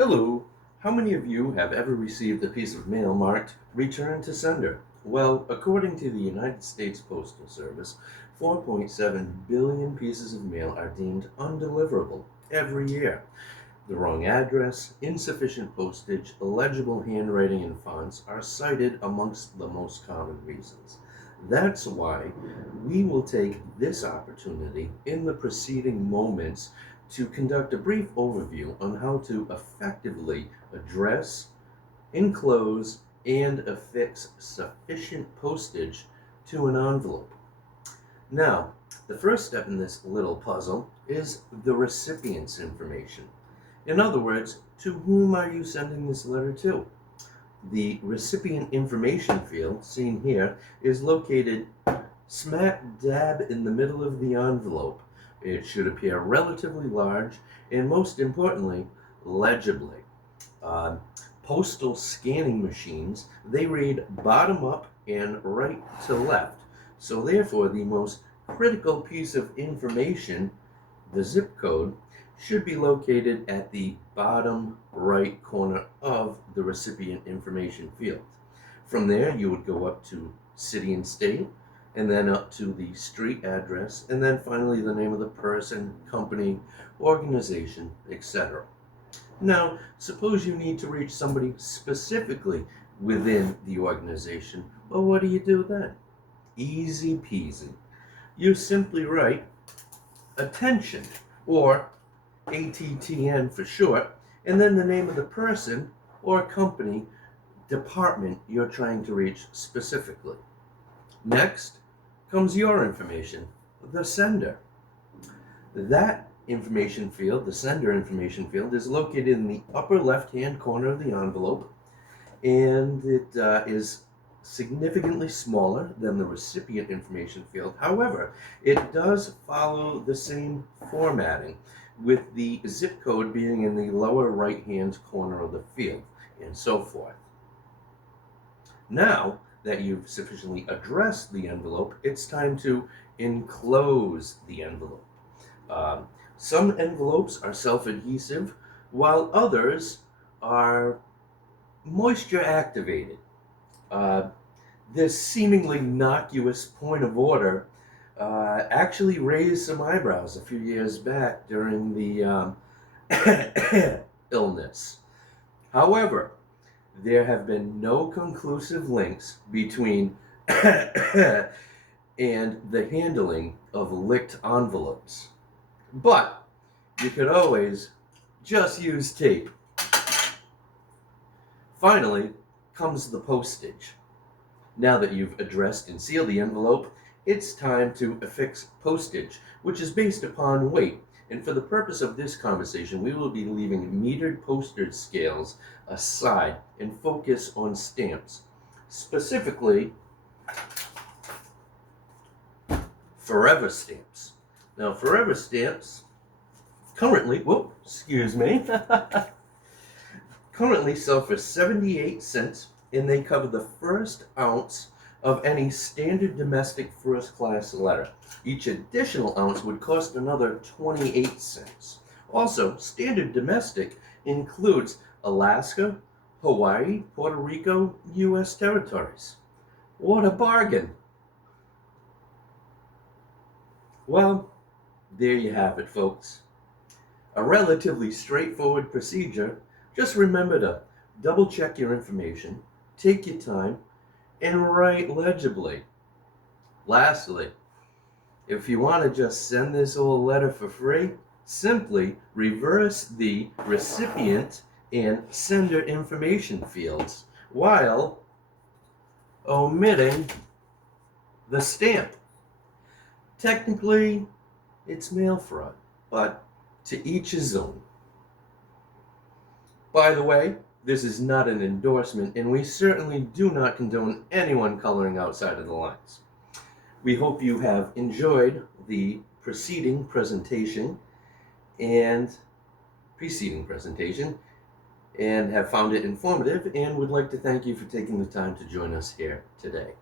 Hello. How many of you have ever received a piece of mail marked Return to Sender? Well, according to the United States Postal Service, 4.7 billion pieces of mail are deemed undeliverable every year. The wrong address, insufficient postage, illegible handwriting and fonts are cited amongst the most common reasons. That's why we will take this opportunity in the preceding moments to conduct a brief overview on how to effectively address, enclose, and affix sufficient postage to an envelope. Now, the first step in this little puzzle is the recipient's information. In other words, to whom are you sending this letter to? The recipient information field, seen here, is located smack dab in the middle of the envelope. It should appear relatively large and, most importantly, legibly. Uh, Postal scanning machines, they read bottom up and right to left. So therefore, the most critical piece of information, the zip code, should be located at the bottom right corner of the recipient information field. From there, you would go up to city and state, and then up to the street address, and then finally the name of the person, company, organization, etc. Now, suppose you need to reach somebody specifically within the organization. Well, what do you do then? Easy peasy. You simply write attention, or ATTN for short, and then the name of the person or company, department you're trying to reach specifically. Next comes your information, the sender. That information field, the sender information field, is located in the upper left-hand corner of the envelope, and it is significantly smaller than the recipient information field. However, it does follow the same formatting, with the zip code being in the lower right-hand corner of the field, and so forth. Now that you've sufficiently addressed the envelope, it's time to enclose the envelope. Some envelopes are self-adhesive, while others are moisture activated. This seemingly innocuous point of order actually raised some eyebrows a few years back during the illness. However, there have been no conclusive links between and the handling of licked envelopes. But you could always just use tape. Finally comes the postage. Now that you've addressed and sealed the envelope, it's time to affix postage, which is based upon weight. And for the purpose of this conversation, we will be leaving metered postage scales aside and focus on stamps. Specifically, forever stamps. Now, forever stamps currently currently sell for 78 cents, and they cover the first ounce of any standard domestic first-class letter. Each additional ounce would cost another 28 cents. Also, standard domestic includes Alaska, Hawaii, Puerto Rico, U.S. territories. What a bargain! Well, there you have it, folks. A relatively straightforward procedure. Just remember to double check your information, take your time, and write legibly. Lastly, if you want to just send this old letter for free, simply reverse the recipient and sender information fields while omitting the stamp. Technically, it's mail fraud, but to each his own. By the way, this is not an endorsement, and we certainly do not condone anyone coloring outside of the lines. We hope you have enjoyed the preceding presentation and have found it informative, and would like to thank you for taking the time to join us here today.